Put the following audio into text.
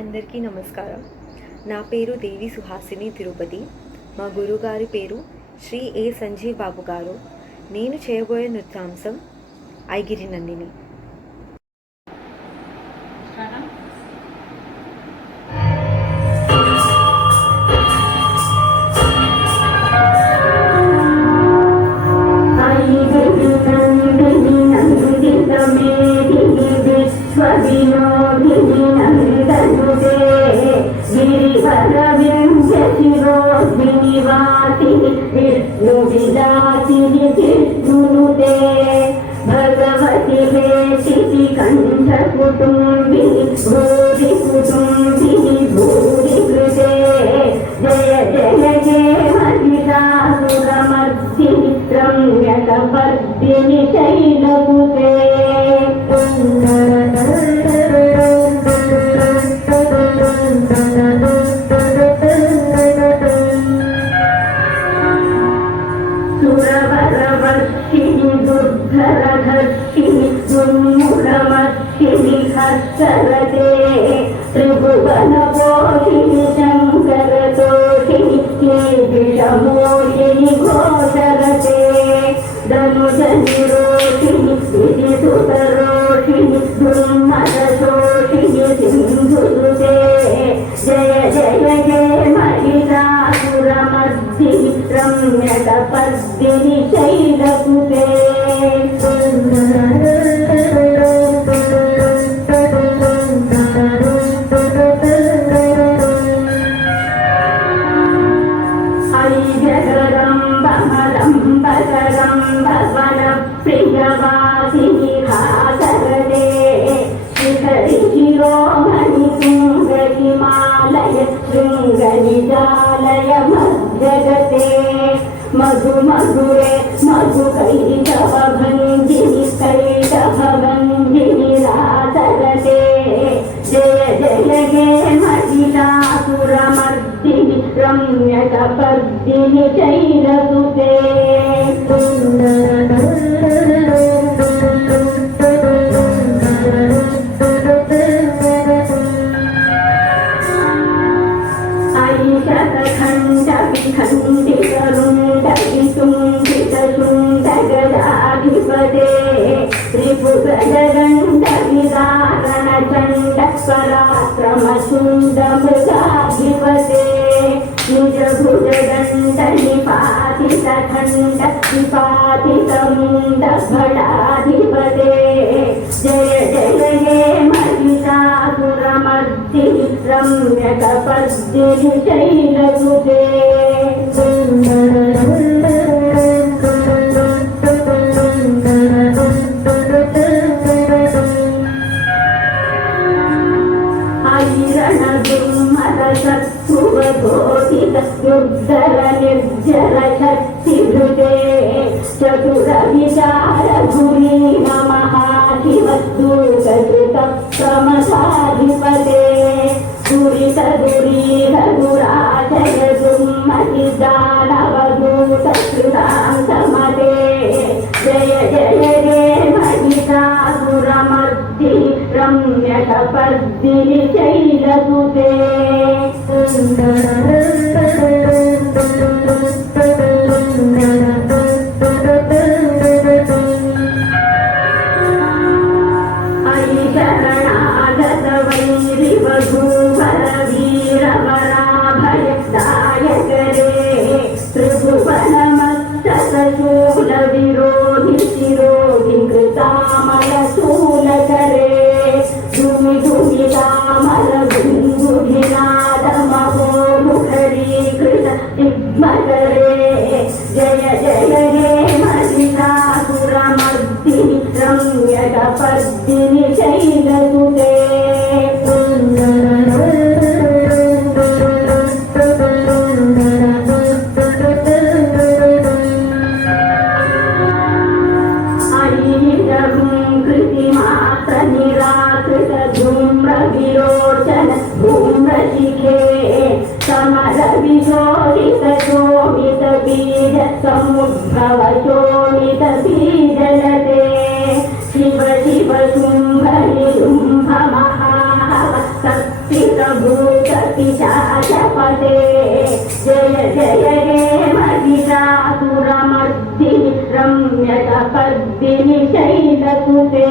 అందరికీ నమస్కారం. నా పేరు దేవి సుహాసిని తిరుపతి. మా గురుగారి పేరు శ్రీ ఏ సంజీవ్ బాబు గారు. నేను చేయబోయే నృత్యాంశం ఐగిరి నందిని. भगवती वेशिति कंठ कुटुंबिनी भूरि कुटुंबिनी भूरि कृते जय जय जय महिषासुरमर्दिनि रम्यकपर्दिनि शैलपुते सुरवरवर्षिणि दुर्धरधर्षिणि दुर्मुखमर्षिणि हर्षरते त्रिभुवनपोषिणि शङ्करतोषिणि कीर्तिशमोषिणि घोषरते धनुजनिरोषिणि विधिसुतरोषिणि दुर्मदशोषिणि सिन्धुसुते जय जय जय महिषासुरमर्दिनि रम्यकपर्दिनि शैलपुते प्रियवासिनि हासरते शिखरि शिरोमणि तुङ्गहिमालय शृङ्गनिजालय मध्यगते मधु मधुरे मधुकैटभभञ्जिनि कैटभभञ्जिनि रासरते जय जय जय महिषासुरमर्दिनि रम्यकपर्दिनि शैलसुते खण्डितरुण्डवितुण्डितशुण्डगदाधिपते त्रिपुरजगण्डविदारणचण्ड पराक्रमशुण्डमृगाधिपते निजभुजदण्डनिपातितखण्ड विपातितमुण्डभटाधिपते जय जय जय महिषासुरमर्दिनि रम्यकपर्दिनि शैलसुते शत्रुवघोषितुद्धर निर्जर शक्तिभृते चतुरविचारधुरीण महाशिवदूतकृतप्रमथाधिपते दुरितदुरीधुराशय दुम्मतिदानवदूतकृतान्तमते जय जय जय महिषासुरमर्दिनि रम्यकपर्दिनि शैलसुते अयि शरणागत वैरिवधूवर वीरवराभयदायकरे त्रिभुवनमस्तशूलविरोधि शिरोधिकृतामलशूलकरे धूमि धूमि तामरबिन्दुभिनादमहोमुखरीकृत दिग्मकरे जय जय जय महिषासुरमर्दिनि रम्यकपर्दिनि शैलसुते निराकृत धूम्रविलोचन धूम्रशिखे समर विशोभित शोभित बीज समुद्भव शोभित बीजलते शिव शिव शुम्भ निरुम्भ महाहव जय हे महिषासुरमर्दिनि रम्यकपर्दिनि शैलसुते